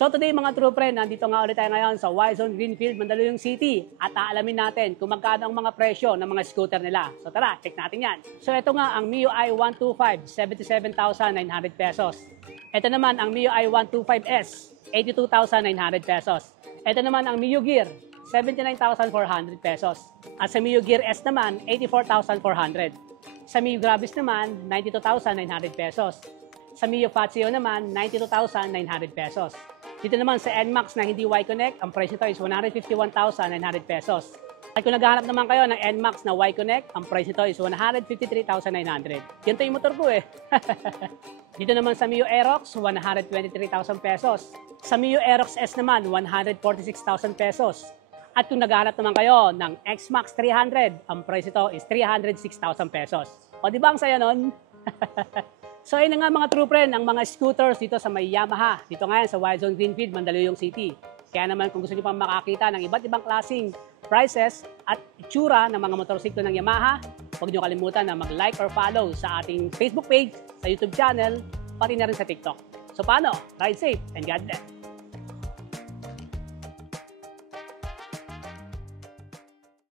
So today mga true friend, nandito nga ulit tayo ngayon sa Y-Zone Greenfield, Mandaluyong City at aalamin natin kung magkano ang mga presyo ng mga scooter nila. So tara, check natin yan. So ito nga ang MIUI 125, 77,900 pesos. Ito naman ang MIUI 125S, 82,900 pesos. Ito naman ang MIU Gear, 79,400 pesos. At sa MIU Gear S naman, 84,400. Sa MIU Gravis naman, 92,900 pesos. Sa MIU Fazio naman, 92,900 pesos. Dito naman sa NMAX na hindi Y-Connect, ang presyo nito is 151,900 pesos. At kung naghahanap naman kayo ng NMAX na Y-Connect, ang presyo nito is 153,900. Ganito yung motor ko eh. Dito naman sa MIU Aerox, 123,000 pesos. Sa MIU Aerox S naman, 146,000 pesos. At kung naghahanap naman kayo ng X-Max 300, ang presyo nito is 306,000 pesos. O di ba ang saya nun? So ayun na nga mga true friend, ang mga scooters dito sa may Yamaha. Dito nga yan sa Y-Zone Greenfield, Mandaluyong City. Kaya naman kung gusto niyo pang makakita ng iba't ibang klaseng prices at itsura ng mga motorsiklo ng Yamaha, huwag niyo kalimutan na mag-like or follow sa ating Facebook page, sa YouTube channel, pati na rin sa TikTok. So paano? Ride safe and God bless!